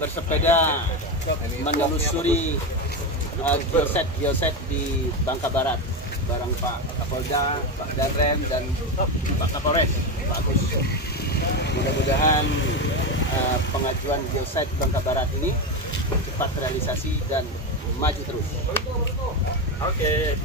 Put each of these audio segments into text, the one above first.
bersepeda menelusuri geoset di Bangka Barat bareng Pak Kapolda, Pak Danrem, dan Pak Kapolres, Pak Agus. Mudah-mudahan pengajuan geoset Bangka Barat ini cepat realisasi dan maju terus. Oke.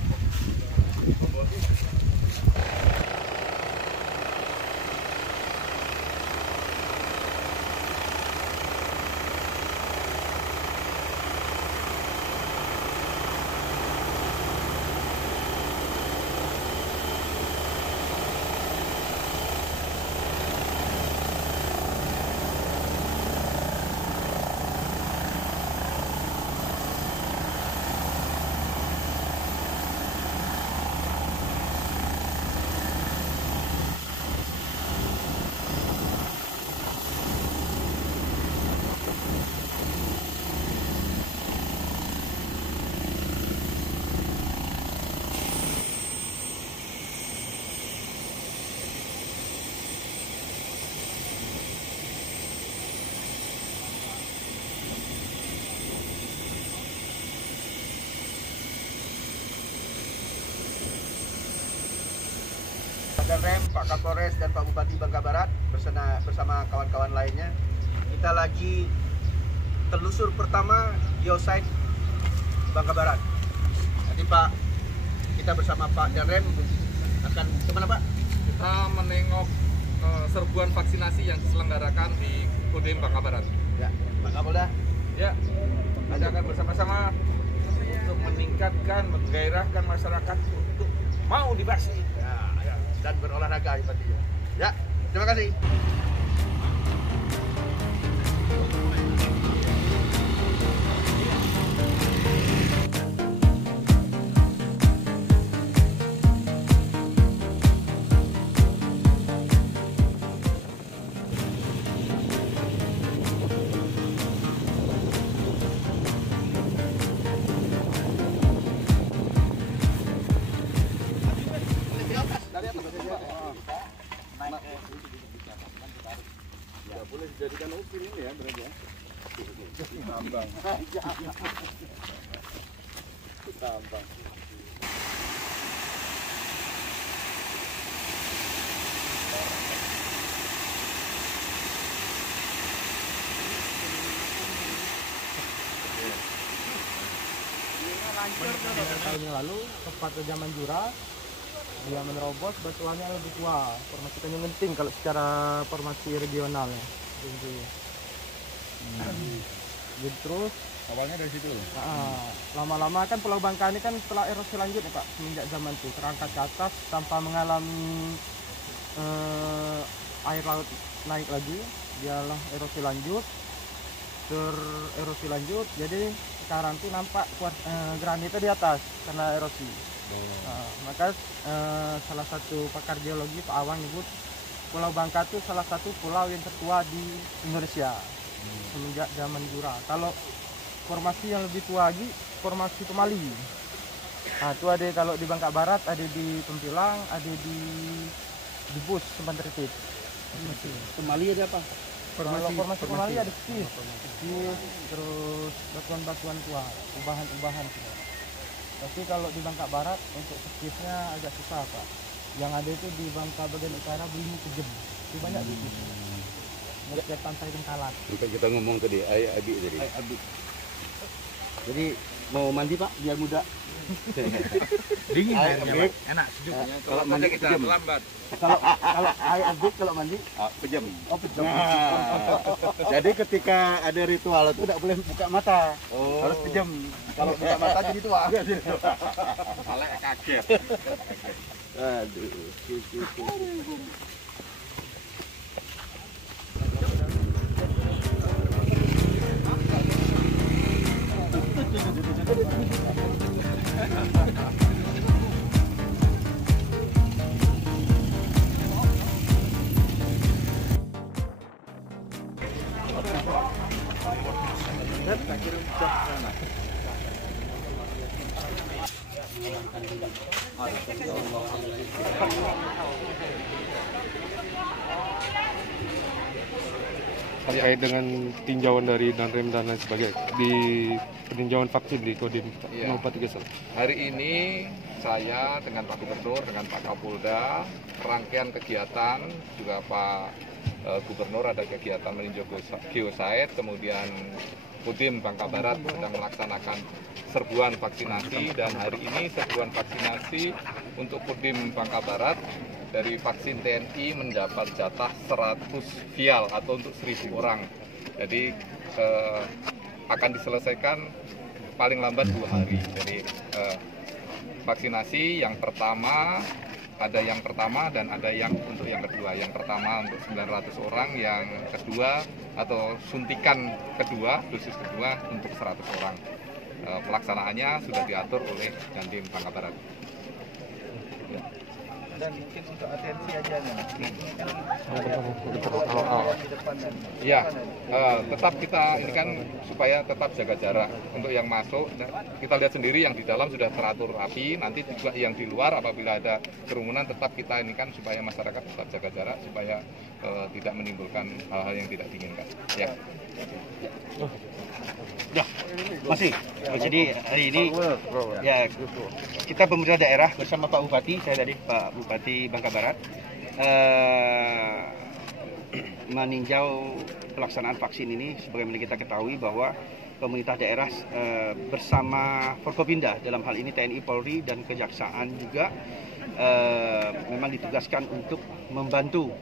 Pak Danrem, Pak Kapolres, dan Pak Bupati Bangka Barat bersama kawan-kawan lainnya, kita lagi telusur pertama geosite Bangka Barat. Nanti Pak, kita bersama Pak Danrem akan kemana Pak? Kita menengok serbuan vaksinasi yang diselenggarakan di Kodim Bangka Barat. Ya, Pak Kapolda. Ya, kita akan bersama-sama untuk meningkatkan, menggairahkan masyarakat untuk mau divaksin. Ya, dan berolahraga pastinya. Ya, terima kasih. Ya, boleh dijadikan ukir ini ya, berarti ya. Tambang. Tambang. Tahun yang lalu, tepat ke zaman Jura, dia menerobos, batuannya lebih tua. Formasi Tanjung Genting kalau secara formasi regional ya. Jadi terus Awalnya dari situ. lama-lama kan Pulau Bangka ini kan setelah erosi lanjut ya Pak, semenjak zaman itu terangkat ke atas tanpa mengalami air laut naik lagi, dialah erosi lanjut, erosi lanjut, jadi sekarang tuh nampak granitnya di atas karena erosi. Maka salah satu pakar geologi Pak Awang nyebut Pulau Bangka itu salah satu pulau yang tertua di Indonesia semenjak zaman Jura. Kalau formasi yang lebih tua lagi, formasi Kemali. Nah, itu ada kalau di Bangka Barat, ada di Tempilang, ada di Bus, Sempan Tertib. Kembali ada apa? Formasi Kemali ada kis, terus batuan-batuan tua, ubahan-ubahan. Tapi kalau di Bangka Barat untuk sekisnya agak susah Pak. Yang ada itu di Bangka bagian utara Belimu Kejem, itu banyak di situ. Dekat pantai Bengkalan. Kita ngomong tadi, Ayah Abi tadi. Jadi mau mandi Pak biar muda. Dingin airnya, enak sejuknya. Kalau mandi kita kejam. terlambat. Kalau air abik kalau mandi Pejam. pejam. Jadi ketika ada ritual itu tidak boleh buka mata. Harus pejam. Kalau buka mata jadi tua. Malah kaget. Aduh. terkait dengan tinjauan dari Danrem dan lain sebagainya di peninjauan vaksin di Kodim 0431. Hari ini saya dengan Pak Gubernur, dengan Pak Kapolda, rangkaian kegiatan, juga Pak Gubernur ada kegiatan meninjau geosite, kemudian Kodim Bangka Barat sedang melaksanakan serbuan vaksinasi, dan hari ini serbuan vaksinasi untuk Kodim Bangka Barat dari vaksin TNI mendapat jatah 100 vial atau untuk 1.000 orang. Jadi akan diselesaikan paling lambat 2 hari. Jadi vaksinasi yang pertama, ada yang pertama dan ada yang untuk yang kedua. Yang pertama untuk 900 orang, yang kedua atau suntikan kedua, dosis kedua untuk 100 orang. Pelaksanaannya sudah diatur oleh Dandim Bangka Barat. Dan mungkin untuk atensi aja nih. Ya, tetap kita ini kan supaya tetap jaga jarak untuk yang masuk. Kita lihat sendiri yang di dalam sudah teratur rapi. Nanti juga yang di luar apabila ada kerumunan tetap kita ini kan supaya masyarakat tetap jaga jarak supaya tidak menimbulkan hal-hal yang tidak diinginkan. Ya. Masih. Jadi hari ini ya kita pemerintah daerah bersama Pak Bupati, saya tadi Pak Bupati Bangka Barat meninjau pelaksanaan vaksin ini. Sebagaimana kita ketahui bahwa pemerintah daerah bersama Forkopimda, dalam hal ini TNI, Polri dan Kejaksaan juga memang ditugaskan untuk membantu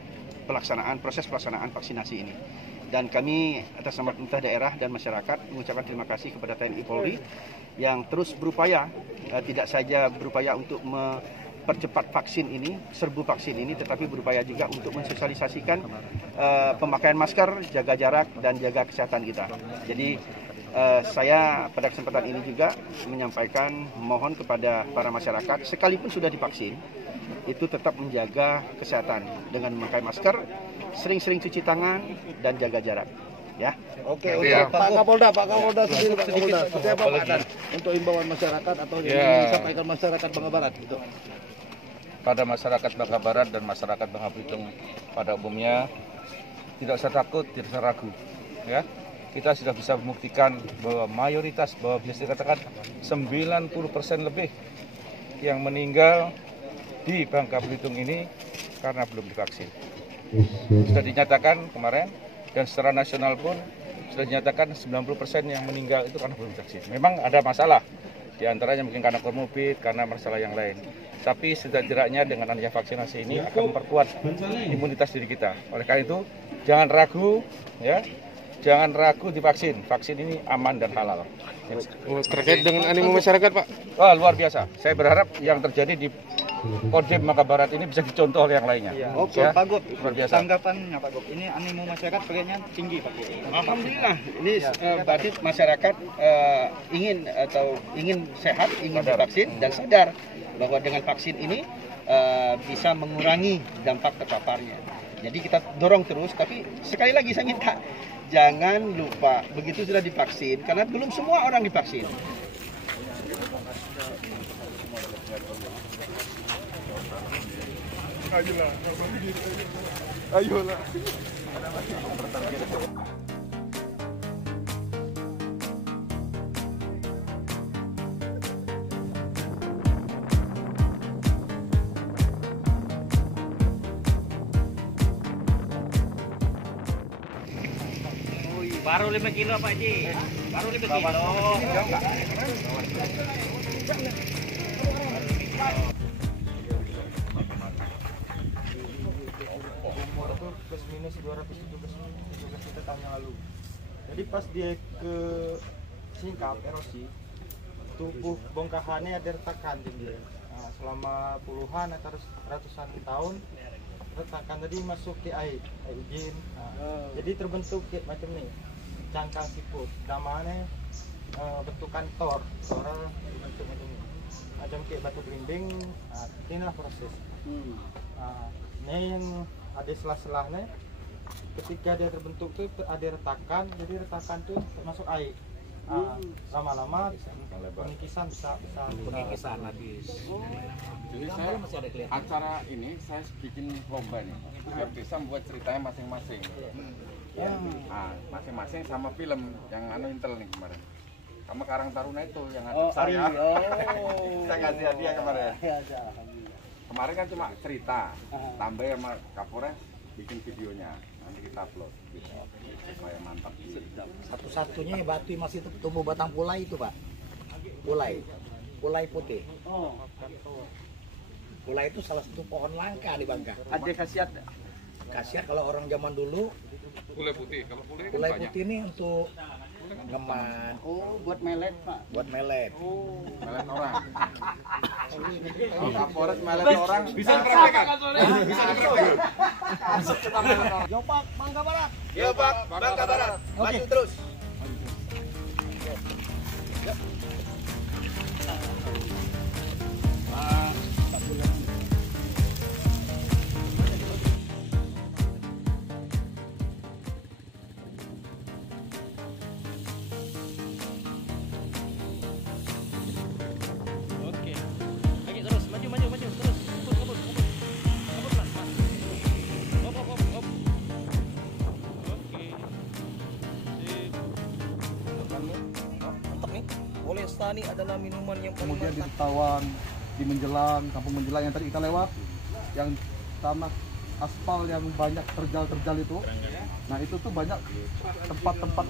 proses pelaksanaan vaksinasi ini. Dan kami atas nama pemerintah daerah dan masyarakat mengucapkan terima kasih kepada TNI Polri yang terus berupaya, tidak saja berupaya untuk mempercepat vaksin ini, serbu vaksin ini, tetapi berupaya juga untuk mensosialisasikan pemakaian masker, jaga jarak, dan jaga kesehatan kita. Jadi saya pada kesempatan ini juga menyampaikan mohon kepada para masyarakat, sekalipun sudah divaksin, itu tetap menjaga kesehatan dengan memakai masker, sering-sering cuci tangan, dan jaga jarak. Ya. Oke, Pak Kapolda sendiri, Pak Kapolda, seperti apa Pak Dan untuk imbauan masyarakat atau yang ingin disampaikan masyarakat Bangka Barat gitu? Pada masyarakat Bangka Barat dan masyarakat Bangka Belitung pada umumnya, tidak usah takut, tidak usah ragu. Ya, kita sudah bisa membuktikan bahwa mayoritas, bahwa bisa dikatakan 90% lebih yang meninggal di Bangka Belitung ini karena belum divaksin. Sudah dinyatakan kemarin, dan secara nasional pun sudah dinyatakan 90% yang meninggal itu karena belum divaksin. Memang ada masalah, di antaranya mungkin karena komorbid, karena masalah yang lain. Tapi setidaknya dengan adanya vaksinasi ini akan memperkuat imunitas diri kita. Oleh karena itu, jangan ragu, ya, jangan ragu divaksin. Vaksin ini aman dan halal. Terkait dengan animo masyarakat, Pak? Wah, luar biasa. Saya berharap yang terjadi di Kodim Bangka Barat ini bisa dicontoh oleh yang lainnya. Oke, Ya, Pak Gub, luar biasa. tanggapannya Pak Gub, ini animo masyarakat kayaknya tinggi Pak Gub. Alhamdulillah, ini berarti masyarakat ingin sehat, ingin divaksin, dan sadar bahwa dengan vaksin ini bisa mengurangi dampak terpaparnya. Jadi kita dorong terus, tapi sekali lagi saya minta jangan lupa begitu sudah divaksin, karena belum semua orang divaksin. Ayolah. Baru 5 kilo Pak Ji. Baru 5 kilo. Umur itu plus minus 217 juta tahun yang lalu. Jadi pas dia ke singkap erosi, tubuh bongkahannya ada retakan tinggi. Nah, selama puluhan atau ratusan tahun retakan tadi masuk ke air izin. Nah, jadi terbentuk kayak macam ni, cangkang siput. Namanya bentukan tor bentuk macam ni. Macam kayak batu belimbing. Nah, inilah proses. Nah, ini yang ada selah-selahnya. Ketika dia terbentuk tuh ada retakan, jadi retakan tuh termasuk air. lama-lama pengikisan bisa habis. Jadi saya acara ini saya bikin lomba nih. Tiap desa membuat ceritanya masing-masing. Masing-masing sama film yang Intel nih kemarin. Sama Karang Taruna itu yang ada saya. Saya ngasih hadiah kemarin. Kemarin kan cuma cerita, tambah sama Kapolres bikin videonya. Nanti kita upload supaya mantap. Satu-satunya batu masih tumbuh batang pulai itu, Pak. Pulai putih. Pulai itu salah satu pohon langka di Bangka. Ada khasiat. Khasiat kalau orang zaman dulu. Pulai putih. Kalau pulai putih ini untuk ngeman. Oh, buat melet, Pak. Buat melet. Melet orang. Kalau Kapolres melet orang Bisa dipraktekkan. Geopark Bangka Barat. Geopark Bangka Barat. Maju terus. Polesta ini adalah minuman yang kemudian di Tawan, di Menjelang, Kampung Menjelang yang tadi kita lewat, yang tanah aspal yang banyak terjal-terjal itu. Nah itu tuh banyak tempat-tempat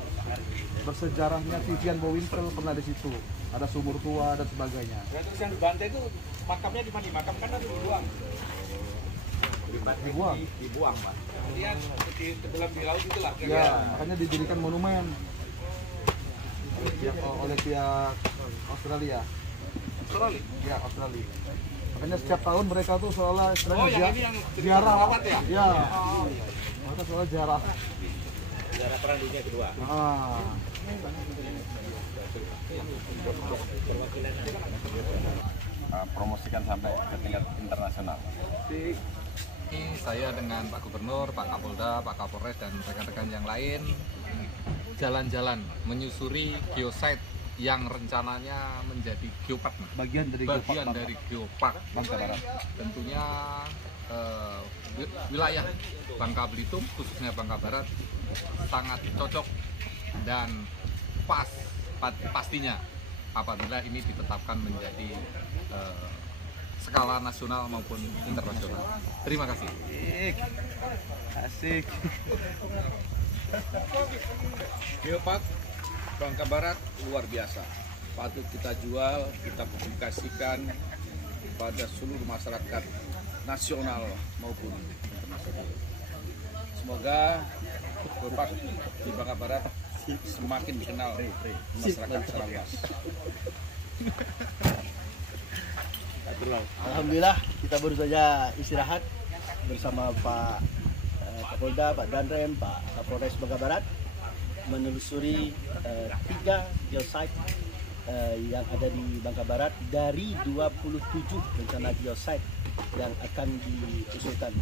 bersejarahnya. Vivian Bowinkel pernah di situ. Ada sumur tua dan sebagainya. Terus yang dibantai itu makamnya di mana? Makam kan harus dibuang. Dibuang, Pak. Kemudian di tenggelam di laut itulah. Ya, makanya dijadikan monumen oleh pihak Australia. Ya, Australia. Makanya setiap tahun mereka tuh seolah istilahnya ziarah. Ya. Mereka seolah ziarah. Sejarah Perang Dunia Kedua. promosikan sampai ke tingkat internasional. Ini saya dengan Pak Gubernur, Pak Kapolda, Pak Kapolres dan rekan-rekan yang lain jalan-jalan menyusuri geosite yang rencananya menjadi geopark, Bagian dari geopark Bangka Barat. Tentunya wilayah Bangka Belitung, khususnya Bangka Barat, sangat cocok dan pastinya apabila ini ditetapkan menjadi skala nasional maupun internasional. Terima kasih. Asik. Geopark Bangka Barat luar biasa. Patut kita jual, kita publikasikan pada seluruh masyarakat nasional maupun internasional. Semoga Geopark di Bangka Barat semakin dikenal masyarakat secara luas. Alhamdulillah kita baru saja istirahat bersama Pak Kapolda, Pak Danrem, Pak Kapolres Bangka Barat menelusuri 3 geosite yang ada di Bangka Barat dari 27 rencana geosite yang akan diusulkan,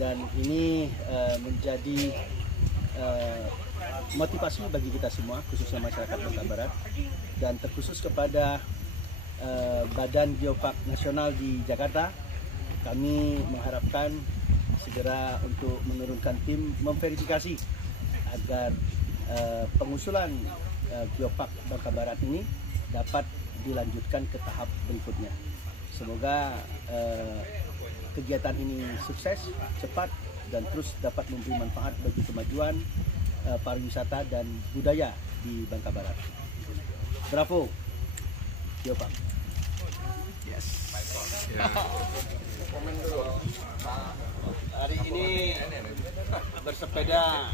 dan ini menjadi motivasi bagi kita semua, khususnya masyarakat Bangka Barat, dan terkhusus kepada Badan Geopark Nasional di Jakarta. Kami mengharapkan segera untuk menurunkan tim memverifikasi agar pengusulan Geopark Bangka Barat ini dapat dilanjutkan ke tahap berikutnya. Semoga kegiatan ini sukses, cepat, dan terus dapat memberi manfaat bagi kemajuan pariwisata dan budaya di Bangka Barat. Bravo, Geopark. Yes. Hari ini bersepeda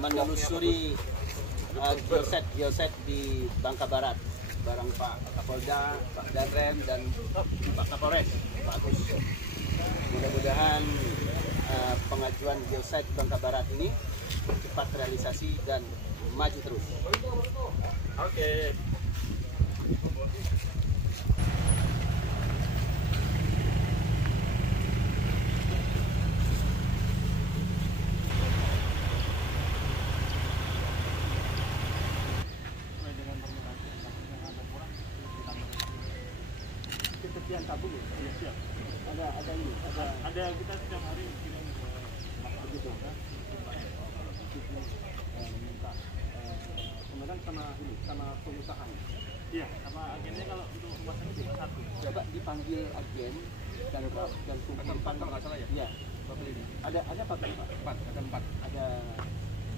menelusuri geoset di Bangka Barat bareng Pak Kapolda, Pak Danrem, dan Pak Kapolres, Pak Agus. Mudah-mudahan pengajuan geoset Bangka Barat ini cepat realisasi dan maju terus. Oke. Ada kita setiap hari kirim begitu kan. Minta kemudian sama pengusaha. Iya, sama agennya kalau untuk rumah sakit cuma satu. Coba dipanggil agen dan Ada 4 kalau nggak salah ya? Iya. Ada apa tadi Pak? 4, ada 4. Ada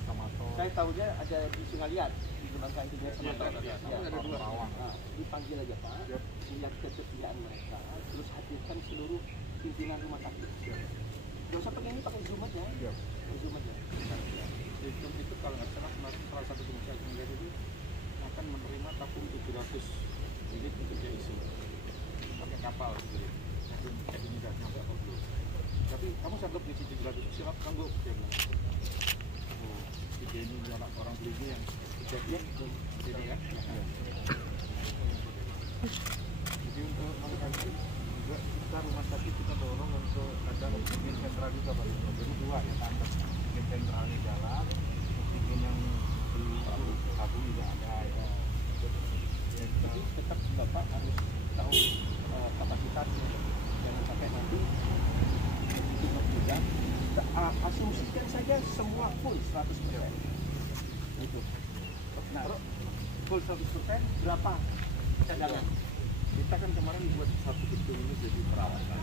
Samato. saya tahunya ada di Sungalian di Kebanggaan Tiga Samato. Iya, ada 2. Nah, dipanggil aja Pak, lihat ketersediaan mereka, terus hadirkan seluruh pimpinan rumah sakit. Gak usah pakai ini, pakai Zoom aja. Pakai Zoom aja. Sistem itu kalau nggak salah salah satu rumah sakit negara itu akan menerima tabung 700 unit untuk dia isi pakai kapal gitu. Jadi ini nggak nyampe apa belum. Tapi kamu sanggup ngisi 700 siap sanggup dia bilang. Oh, ide ini anak orang beli yang kejadian ini ya. Jadi untuk mengkaji juga kita rumah sakit kita dorong untuk ada oksigen sentral juga Pak. Jadi 2 ya tandem oksigen sentralnya jalan, oksigen yang di tabung juga ada. Jadi tetap Bapak harus tahu kapasitasnya, jangan sampai nanti itu juga. Asumsikan saja semua full 100%. Itu. Nah, full 100% berapa cadangan? Kita kan kemarin buat satu gedung ini jadi perawatan.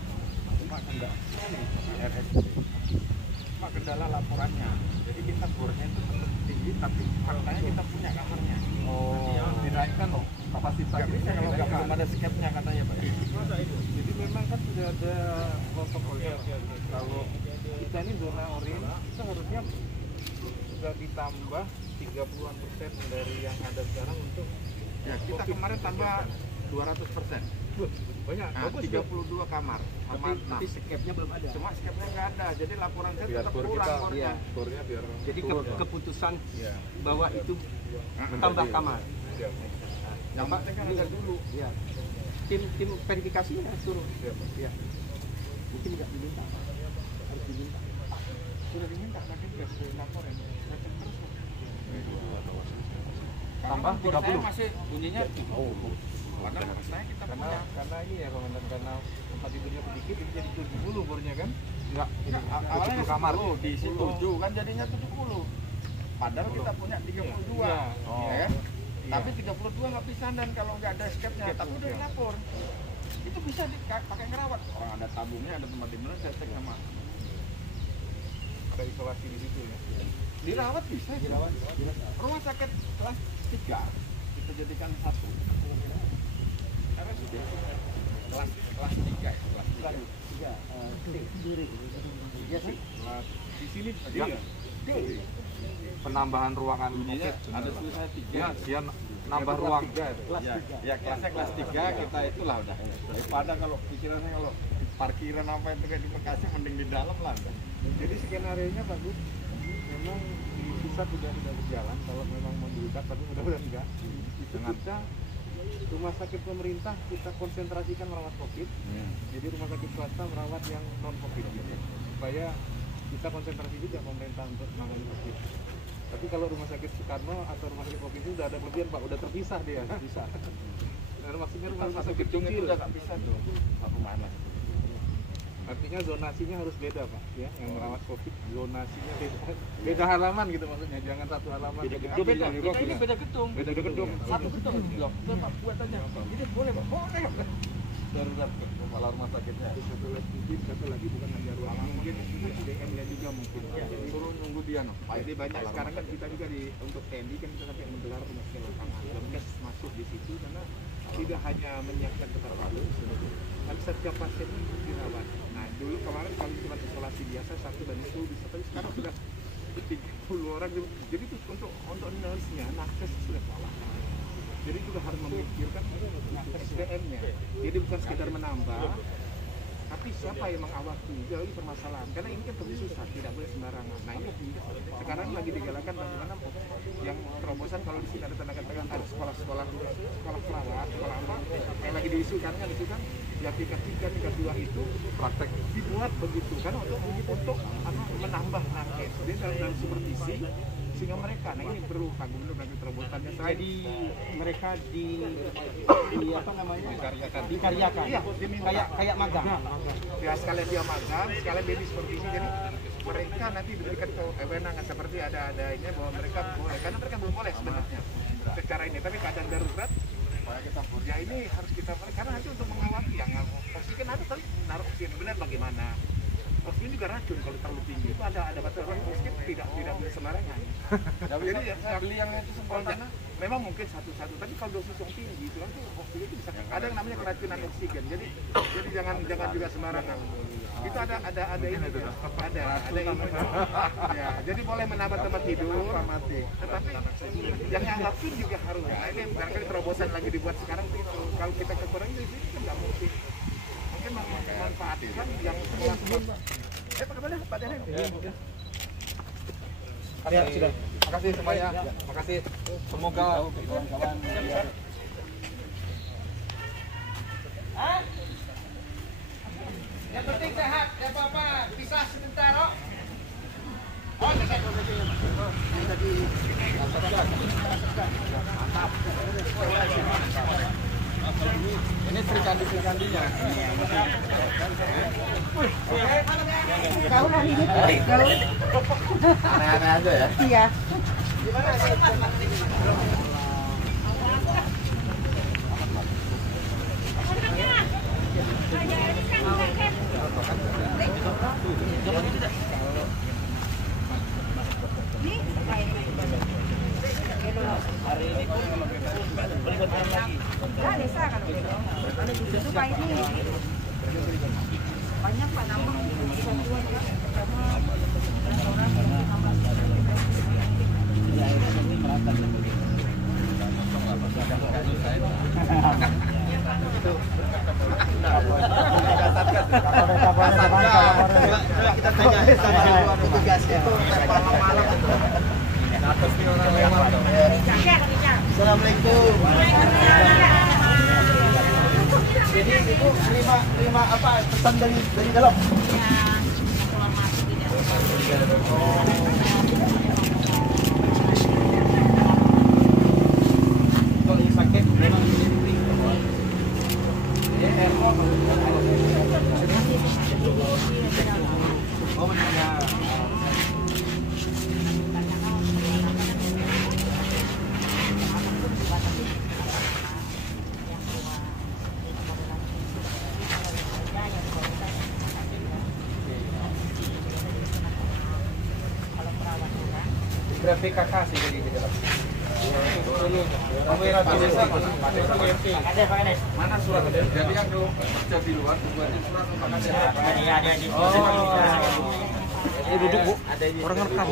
Cuma kendala RSUD. Cuma kendala laporannya. Jadi kita bornya itu tetap tinggi, tapi faktanya kita punya kamarnya. Oh, dinaikkan loh kapasitas. Gak bisa kalau nggak belum ada skepnya katanya Pak. Jadi memang kan sudah ada protokolnya. Kalau kita ini zona orange, itu harusnya sudah ditambah 30% dari yang ada sekarang untuk ya kita kemarin tambah 200%. Banyak, nah, bagus 32 kamar. Tapi skepnya belum ada. Cuma skepnya nggak ada, jadi laporan saya tetap kurang bornya. Jadi keputusan bahwa itu tambah kamar. Yang penting kan ada dulu. Ya. Tim verifikasinya suruh. Ya. Mungkin nggak diminta, harus diminta. Sudah diminta, tapi nggak sudah laporan. Tambah 30. Masih bunyinya karena ini ya komandan, karena tempat tidurnya sedikit ini jadi 70 bornya kan? Enggak, awalnya kamar diisi 7 kan jadinya 70. Padahal kita punya 32. Ya. Tapi 32 nggak bisa dan kalau nggak ada skepnya, tapi udah dilapor. Itu bisa pakai ngerawat. Orang ada tabungnya, ada tempat tidur, saya cek sama. Kita isolasi di situ ya. Dirawat bisa. Rumah sakit kelas 3 kita jadikan 1. Kelas 3 ya, kelas 3. Iya sih. Di sini dia Penambahan ruangan ada tulisannya 3. Ya, dia nambah ruang. Ya kelasnya kelas 3 kita itulah udah. Daripada kalau pikirannya kalau parkiran apa itu kayak di Bekasi mending di dalam lah. Jadi skenario-nya bagus. Memang di pusat sudah tidak berjalan kalau memang mau dibuka, tapi mudah-mudahan enggak. Itu kita rumah sakit pemerintah kita konsentrasikan merawat COVID. Jadi rumah sakit swasta merawat yang non COVID gitu. Supaya kita konsentrasi juga pemerintah untuk menangani COVID. Tapi kalau rumah sakit Soekarno atau rumah sakit provinsi sudah ada kelebihan Pak, udah terpisah dia. Bisa. Nah, maksudnya rumah sakit kecil itu udah nggak bisa tuh. Satu mana? Artinya zonasinya harus beda Pak, ya. Yang merawat COVID zonasinya beda halaman gitu maksudnya, jangan satu halaman. Beda gedung. Ini beda gedung. Beda gedung. Satu gedung. Coba buat aja. Ini boleh Pak. Boleh. Darurat kepala rumah sakitnya. Satu lagi bukan hanya ruangan, mungkin SDM-nya juga mungkin. Suruh nunggu dia no. Jadi banyak sekarang kan kita juga untuk TNI kan kita sampai menggelar rumah sakit lapangan. Lemkes masuk di situ karena tidak hanya menyiapkan tempat tidur, tapi setiap pasien itu dirawat. Nah dulu kemarin kami cuma isolasi biasa 1 dan itu bisa, tapi sekarang sudah 30 orang. Jadi itu untuk nurse-nya, nakes sudah kalah. Jadi juga harus memikirkan SDM-nya. Jadi bukan sekedar menambah, tapi siapa yang mengawasi, jadi permasalahan. Karena ini kan kehususan, tidak boleh sembarangan. Nah ini sekarang lagi digalakan bagaimana yang terobosan kalau di sini ada tenaga ada sekolah perawat, sekolah apa yang lagi diisukan kan itu kan diaplikasikan kedua itu praktek dibuat begitu kan untuk menambah nakes. Jadi dalam supervisi si sehingga mereka, nah ini perlu Pak Gubernur bagi terobosannya. Jadi mereka di apa namanya? Dikaryakan. Iya, kayak magang. Ya sekalian dia magang, sekalian dia supervisi. Jadi mereka nanti diberikan kewenangan seperti ada ini bahwa mereka boleh, karena mereka belum boleh sebenarnya secara ini, tapi keadaan darurat ya ini harus kita boleh, karena nanti untuk mengawasi yang oksigen ada tadi naruh oksigen benar bagaimana. Oksigen juga racun kalau terlalu tinggi itu ada batasan oksigen tidak boleh sembarangan. Jadi ya beli yang itu sempurna. Memang mungkin satu-satu, tapi kalau dosis yang tinggi itu nanti oksigen itu bisa ada yang namanya keracunan oksigen. Jadi jangan juga sembarangan. Itu ada ini ada ini. Ya, jadi boleh menambah tempat tidur, tetapi yang nganggapin juga harus. Nah, ini barangkali terobosan lagi dibuat sekarang tuh kalau kita kekurangan di sini kan nggak mungkin. Mungkin memanfaatkan yang sebelum. Pak Kapolda, Pak Danem. Ya, sudah. Terima kasih semuanya. Terima kasih. Semoga kawan-kawan Yang penting sehat, ya apa-apa, pisah sebentar, oh. ini serikandi-serikandinya. Kau lah hidup, kau. Aneh-aneh aja ya. Iya. Banyak Pak nambah satuan ya. Kita tanya sama petugasnya. Malam-malam itu. Assalamualaikum. Jadi ibu terima apa pesan dari dalam? Kalau yang sakit memang berapa kakak sih jadi di dalam? Mana surat? Jadi yang kerja di luar buatin surat untuk ada. Ini duduk Bu, orang rekam.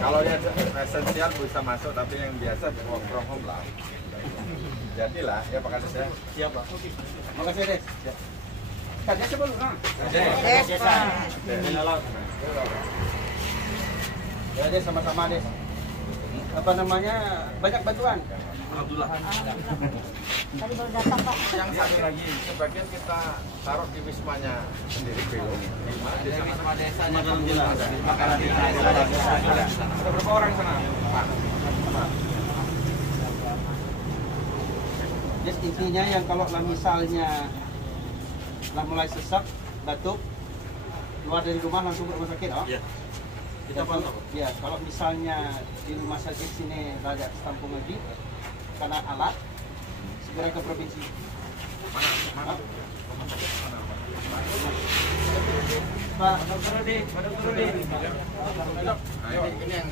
Kalau yang esensial bisa masuk, tapi yang biasa work from home lah. Jadilah ya Pak Kades ya. Siap Pak. Makasih Des. Kades coba lu nah. Des Pak. Ya Des, sama-sama Des. Apa namanya, banyak bantuan. Alhamdulillah. Tadi baru datang Pak. Yang satu lagi, sebagian kita taruh di wismanya sendiri belum. Di wisma desanya ada. Ada berapa orang sana? Pak. Jadi intinya yang kalau misalnya mulai sesak, batuk, keluar dari rumah langsung ke rumah sakit, oh? Iya. Kita pantau. Ya, kalau misalnya di rumah sakit sini ada tampung lagi karena alat, segera ke provinsi. Mana? Pak, Ini yang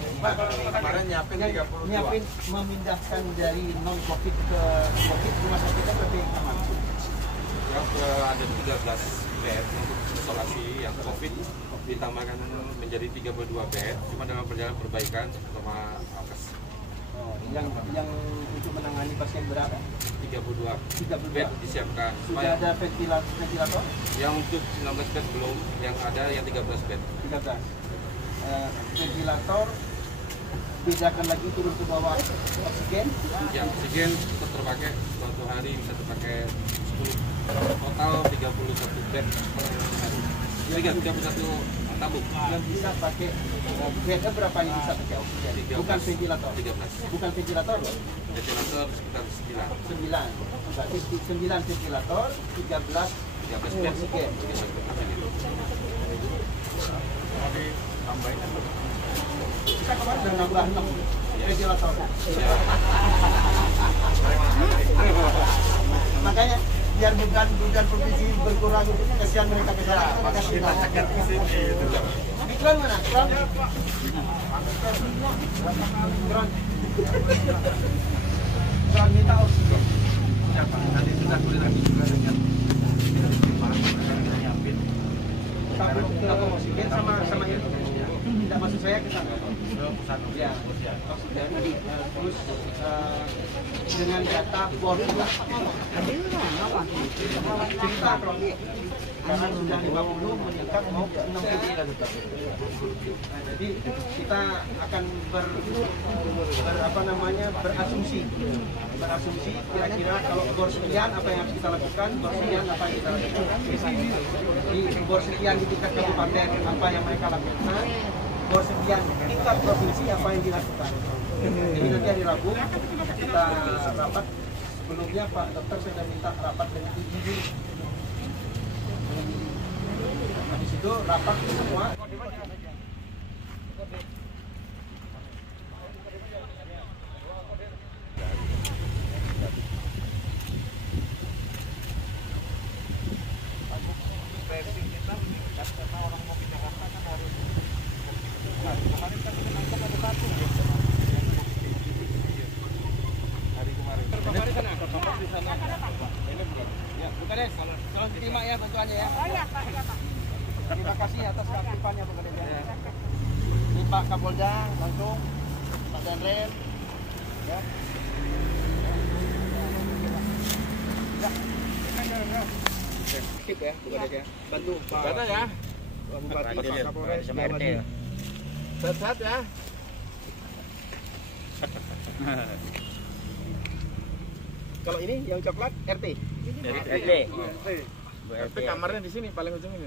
kemarin nyiapin 32. Nyiapin memindahkan dari non covid ke covid rumah sakitnya berapa yang aman? Ada 13 bed untuk isolasi yang COVID, ditambahkan menjadi 32 bed, cuma dalam perjalanan perbaikan sama alkes. Oh, yang untuk menangani pasien berat 32 bed disiapkan. Sudah ada ventilator? Yang untuk 19 bed belum, yang ada yang 13 bed. 13. Ventilator, bedakan lagi turun ke bawah oksigen. Ya, oksigen tetap terpakai, suatu hari bisa terpakai 10. Total 31 bed per hari. 31 tabung. Yang bisa pakai bednya berapa yang bisa pakai oksigen? Bukan ventilator. 13. Bukan ventilator loh. Ventilator sekitar 9. 9. Berarti 9 ventilator, 13 bed oksigen. Kita kemarin udah nambah 6 ventilator. Makanya biar beban provinsi berkurang itu kasihan mereka ke sana. Kasih masakan ke sini. Iklan mana? Iklan. Iklan minta oksigen. Siapa? Nanti sudah koordinasi juga dengan tabung oksigen sama ini. Tidak maksud saya ke sana. Ya, oksigen. Terus dengan data bor juga. Cerita kalau karena sudah 50 meningkat mau ke 60. Jadi kita akan berasumsi kira-kira kalau bor sekian apa yang harus kita lakukan, bor sekian apa yang kita lakukan. Di bor sekian di tingkat kabupaten apa yang mereka lakukan, bor sekian tingkat provinsi apa yang dilakukan. Jadi nanti hari Rabu kita rapat. Sebelumnya Pak Dokter sudah minta rapat dengan IGD. Di situ rapat semua. Tolong diterima ya bantuannya ya. Oh iya Pak, iya Pak. Terima kasih atas keaktifannya Pak Kades. Ini Pak Kapolda langsung, Pak Danrem, ya. Aktif ya, Pak Kades ya. Bantu Pak. Bantu ya. Pak Bupati, Pak Kapolres, sama RT ya. Sehat-sehat ya. Kalau ini yang coklat RT. RT. RT kamarnya di sini paling ujung ini.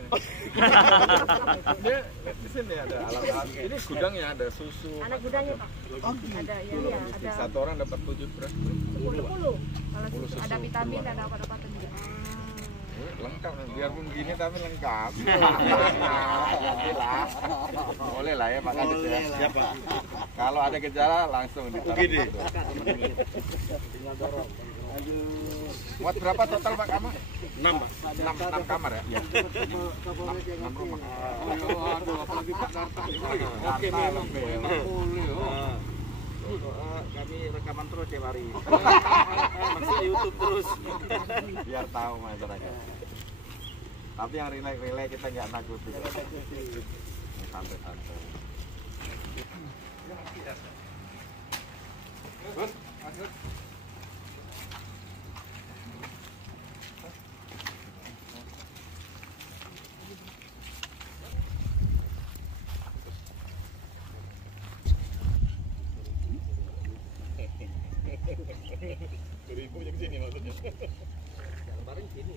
Dia di sini ada alat-alat. Ini gudangnya ada susu. Anak gudangnya Pak. Ada ya, ada Satu orang dapat 7 beras. 10. Kalau susu ada vitamin, ada apa-apa juga. Lengkap, biarpun gini tapi lengkap. Boleh lah ya Pak Kades ya. Siapa? Kalau ada gejala langsung ditaruh. Muat berapa total Pak kamar? 6 Pak. 6 kamar ya? Iya. 6 rumah. Aduh, apalagi Pak Darta. Oke nih, Kami rekaman terus tiap hari. masuk YouTube terus. Biar tahu masyarakat. Tapi yang relay kita nggak nakutin. Santai-santai. Terus, lanjut. Dari ibu yang sini maksudnya. Kemarin sini.